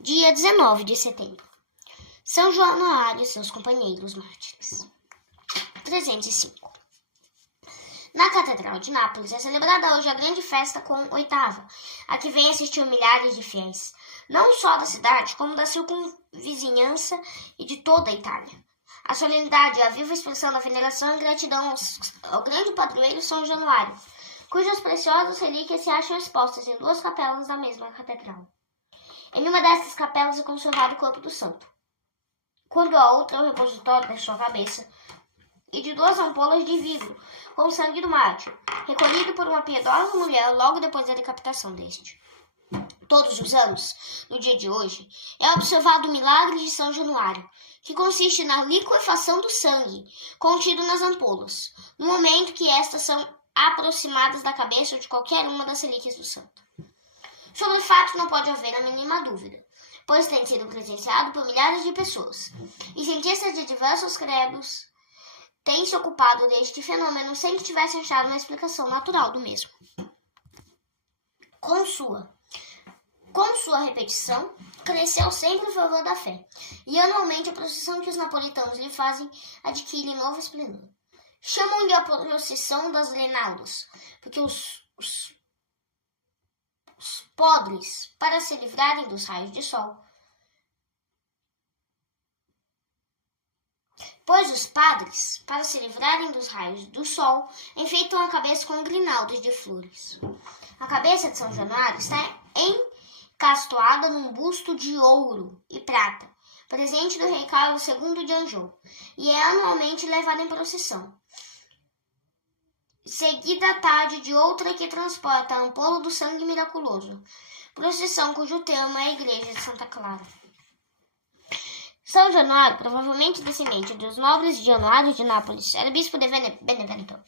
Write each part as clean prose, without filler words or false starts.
Dia 19 de setembro. São Januário e seus companheiros mártires. 305. Na Catedral de Nápoles é celebrada hoje a grande festa com oitava, a que vem assistir milhares de fiéis, não só da cidade, como da circunvizinhança e de toda a Itália. A solenidade é a viva expressão da veneração e gratidão ao grande padroeiro São Januário, cujas preciosas relíquias se acham expostas em duas capelas da mesma catedral. Em uma dessas capelas é conservado o corpo do santo, quando a outra é o repositório da sua cabeça e de duas ampolas de vidro com o sangue do mártir, recolhido por uma piedosa mulher logo depois da decapitação deste. Todos os anos, no dia de hoje, é observado o milagre de São Januário, que consiste na liquefação do sangue contido nas ampolas, no momento que estas são aproximadas da cabeça ou de qualquer uma das relíquias do santo. Sobre o fato não pode haver a mínima dúvida, pois tem sido presenciado por milhares de pessoas, e cientistas de diversos credos têm se ocupado deste fenômeno sem que tivessem achado uma explicação natural do mesmo. Com sua repetição, cresceu sempre o fervor da fé, e anualmente a procissão que os napolitanos lhe fazem adquire novo esplendor. Chamam-lhe a procissão das Grenaudas, porque os podres, para se livrarem dos raios de sol, pois os padres, para se livrarem dos raios do sol, enfeitam a cabeça com grinaldas de flores. A cabeça de São Januário está encastoada num busto de ouro e prata, presente do rei Carlos II de Anjou, e é anualmente levada em procissão. Seguida à tarde de outra que transporta a ampola do sangue miraculoso, procissão cujo termo é a igreja de Santa Clara. São Januário, provavelmente descendente dos nobres de Januário de Nápoles, era bispo de Benevento.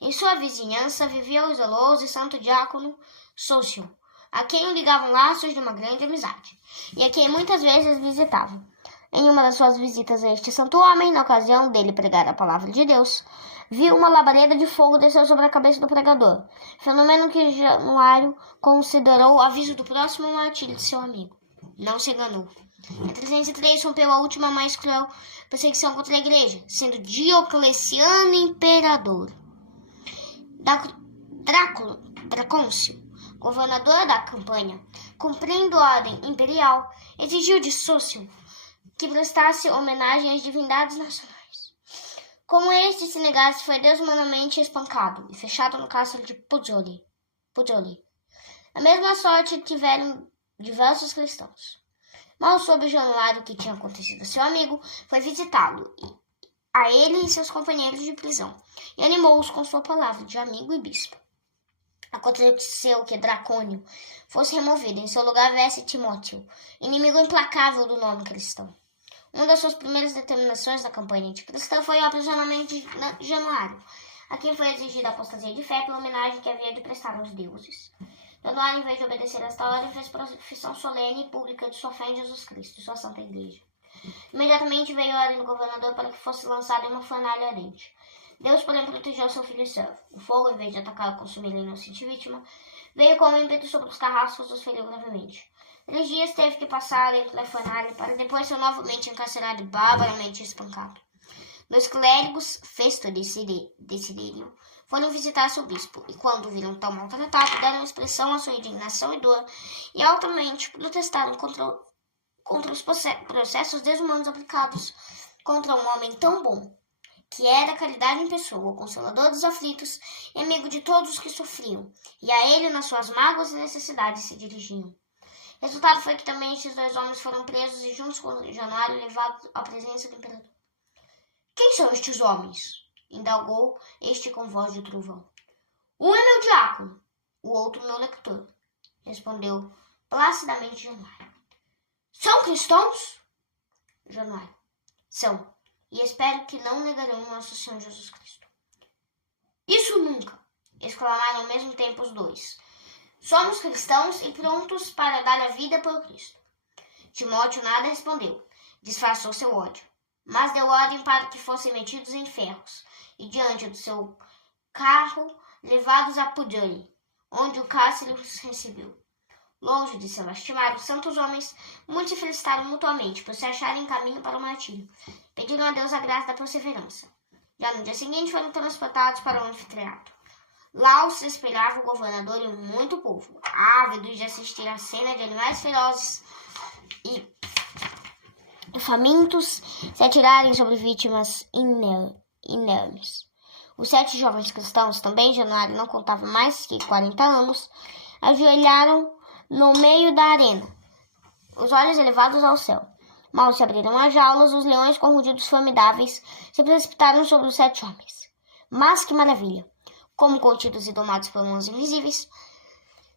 Em sua vizinhança vivia o zeloso e santo diácono Sócio, a quem o ligavam laços de uma grande amizade, e a quem muitas vezes visitava. Em uma das suas visitas a este santo homem, na ocasião dele pregar a palavra de Deus, viu uma labareda de fogo descer sobre a cabeça do pregador, fenômeno que Januário considerou aviso do próximo martírio de seu amigo. Não se enganou. Em 303 rompeu a última mais cruel perseguição contra a igreja, sendo Diocleciano imperador. Dracôncio, governador da campanha, cumprindo a ordem imperial, exigiu de Sócio que prestasse homenagem às divindades nacionais. Como este se negasse, foi desumanamente espancado e fechado no castelo de Pozzuoli. A mesma sorte tiveram diversos cristãos. Mal soube Januário o que tinha acontecido a seu amigo, foi visitá-lo, a ele e seus companheiros de prisão, e animou-os com sua palavra de amigo e bispo. Aconteceu que Dracônio fosse removido, em seu lugar viesse Timóteo, inimigo implacável do nome cristão. Uma das suas primeiras determinações da campanha anticristã foi o aprisionamento de Januário, a quem foi exigida a apostasia de fé pela homenagem que havia de prestar aos deuses. Januário, em vez de obedecer a esta ordem, fez profissão solene e pública de sua fé em Jesus Cristo, sua santa igreja. Imediatamente veio a ordem do governador para que fosse lançado em uma fornalha ardente. Deus, porém, protegeu seu filho e servo. O fogo, em vez de atacar e consumir a inocente vítima, veio com ímpeto sobre os carrascos e os feriu gravemente. 3 dias teve que passar dentro da fornalha para depois ser novamente encarcerado e barbaramente espancado. 2 clérigos, Festo e Desidério, foram visitar seu bispo, e quando viram tão maltratado, deram expressão à sua indignação e dor, e altamente protestaram contra os processos desumanos aplicados contra um homem tão bom, que era a caridade em pessoa, o consolador dos aflitos e amigo de todos os que sofriam, e a ele nas suas mágoas e necessidades se dirigiam. Resultado foi que também estes 2 homens foram presos e juntos com Januário levados à presença do imperador. Quem são estes homens? Indagou este com voz de trovão. Um é meu diácono, o outro meu lector, respondeu placidamente Januário. São cristãos? Januário. São, e espero que não negarão nosso Senhor Jesus Cristo. Isso nunca! Exclamaram ao mesmo tempo os 2. Somos cristãos e prontos para dar a vida por Cristo. Timóteo nada respondeu, disfarçou seu ódio, mas deu ordem para que fossem metidos em ferros e diante do seu carro levados a Puteoli, onde o cárcere os recebeu. Longe de se lastimar, os santos homens muitos se felicitaram mutuamente por se acharem caminho para o martírio. Pediram a Deus a graça da perseverança. Já no dia seguinte foram transportados para o anfiteatro. Lá se espelhava o governador e muito povo, ávidos de assistir à cena de animais ferozes e famintos se atirarem sobre vítimas inermes. Os 7 jovens cristãos, também Januário não contava mais que 40 anos, ajoelharam no meio da arena, os olhos elevados ao céu. Mal se abriram as jaulas, os leões com rugidos formidáveis se precipitaram sobre os 7 homens. Mas que maravilha! Como contidos e domados por mãos invisíveis,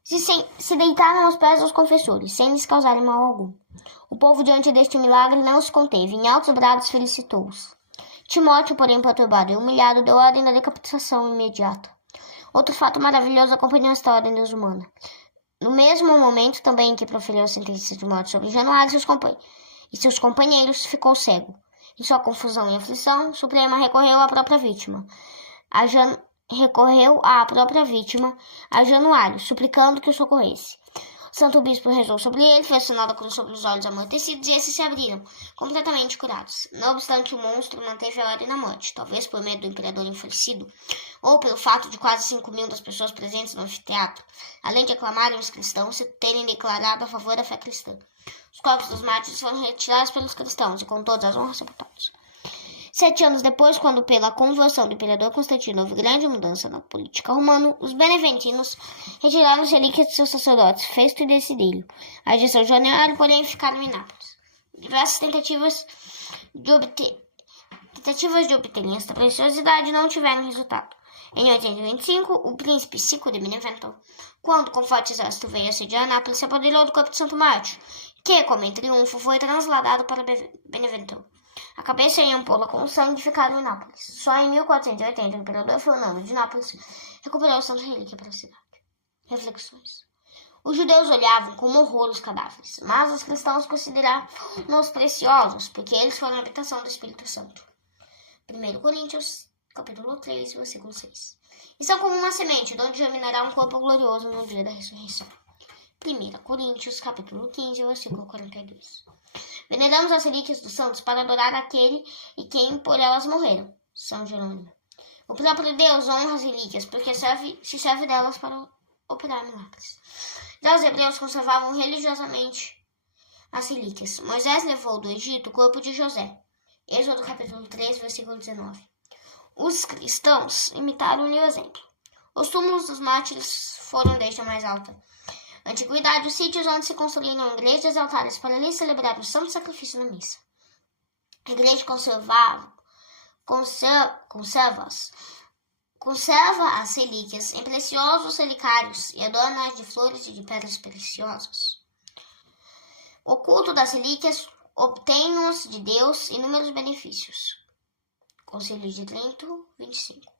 se deitaram aos pés dos confessores, sem lhes causarem mal algum. O povo, diante deste milagre, não se conteve, em altos brados felicitou-os. Timóteo, porém, perturbado e humilhado, deu ordem da decapitação imediata. Outro fato maravilhoso acompanhou esta ordem desumana. No mesmo momento também em que proferiu a sentença de morte sobre Januário e seus companheiros, ficou cego. Em sua confusão e aflição, Suprema recorreu à própria vítima, a Januário, suplicando que o socorresse. O santo bispo rezou sobre ele, fez sinal da cruz sobre os olhos amortecidos e esses se abriram, completamente curados. Não obstante, o monstro manteve a ordem na morte, talvez por medo do imperador enfurecido, ou pelo fato de quase 5.000 das pessoas presentes no anfiteatro, além de aclamarem os cristãos, terem declarado a favor da fé cristã. Os corpos dos mártires foram retirados pelos cristãos e com todas as honras sepultados. 7 anos depois, quando pela conversão do imperador Constantino houve grande mudança na política romana, os beneventinos retiraram as relíquias de seus sacerdotes, Festo e Desidério. As de São Januário, porém, ficaram em Nápoles. Diversas tentativas de obterem esta preciosidade não tiveram resultado. Em 825, o príncipe Cico de Benevento, quando com forte exército veio assediar Nápoles, se apoderou do corpo de Santo Mártir, que, como em triunfo, foi trasladado para Benevento. A cabeça e a ampola com sangue ficaram em Nápoles. Só em 1480, o imperador Fernando de Nápoles recuperou a santa relíquia para a cidade. Reflexões. Os judeus olhavam com horror os cadáveres, mas os cristãos consideravam-nos preciosos, porque eles foram a habitação do Espírito Santo. 1 Coríntios, capítulo 3, versículo 6. E são como uma semente, de onde germinará um corpo glorioso no dia da ressurreição. 1 Coríntios, capítulo 15, versículo 42. Veneramos as relíquias dos santos para adorar aquele e quem por elas morreram, São Jerônimo. O próprio Deus honra as relíquias, porque se serve delas para operar milagres. Já os hebreus conservavam religiosamente as relíquias. Moisés levou do Egito o corpo de José. Êxodo capítulo 3, versículo 19. Os cristãos imitaram-lhe o exemplo. Os túmulos dos mártires foram desde a mais alta antiguidade os sítios onde se construíram igrejas e altares para ali celebrar o santo sacrifício na missa. A igreja conserva as relíquias em preciosos relicários e adorna-as de flores e de pedras preciosas. O culto das relíquias obtém-nos de Deus inúmeros benefícios. Concílio de Trento, 25.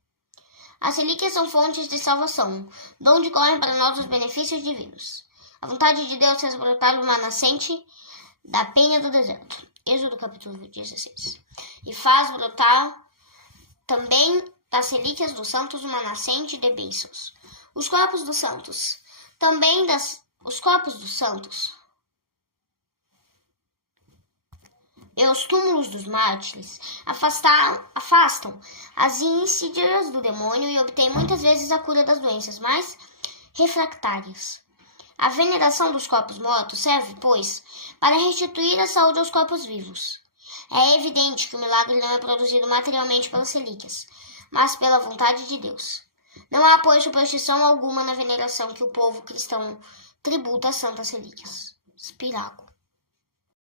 As relíquias são fontes de salvação, de onde correm para nós os benefícios divinos. A vontade de Deus fez brotar uma nascente da penha do deserto. Êxodo capítulo 16. E faz brotar também das relíquias dos santos uma nascente de bênçãos. Os corpos dos santos e os túmulos dos mártires afastam as insídias do demônio e obtêm muitas vezes a cura das doenças mais refractárias. A veneração dos corpos mortos serve, pois, para restituir a saúde aos corpos vivos. É evidente que o milagre não é produzido materialmente pelas relíquias, mas pela vontade de Deus. Não há, pois, superstição alguma na veneração que o povo cristão tributa às santas relíquias. Spirago.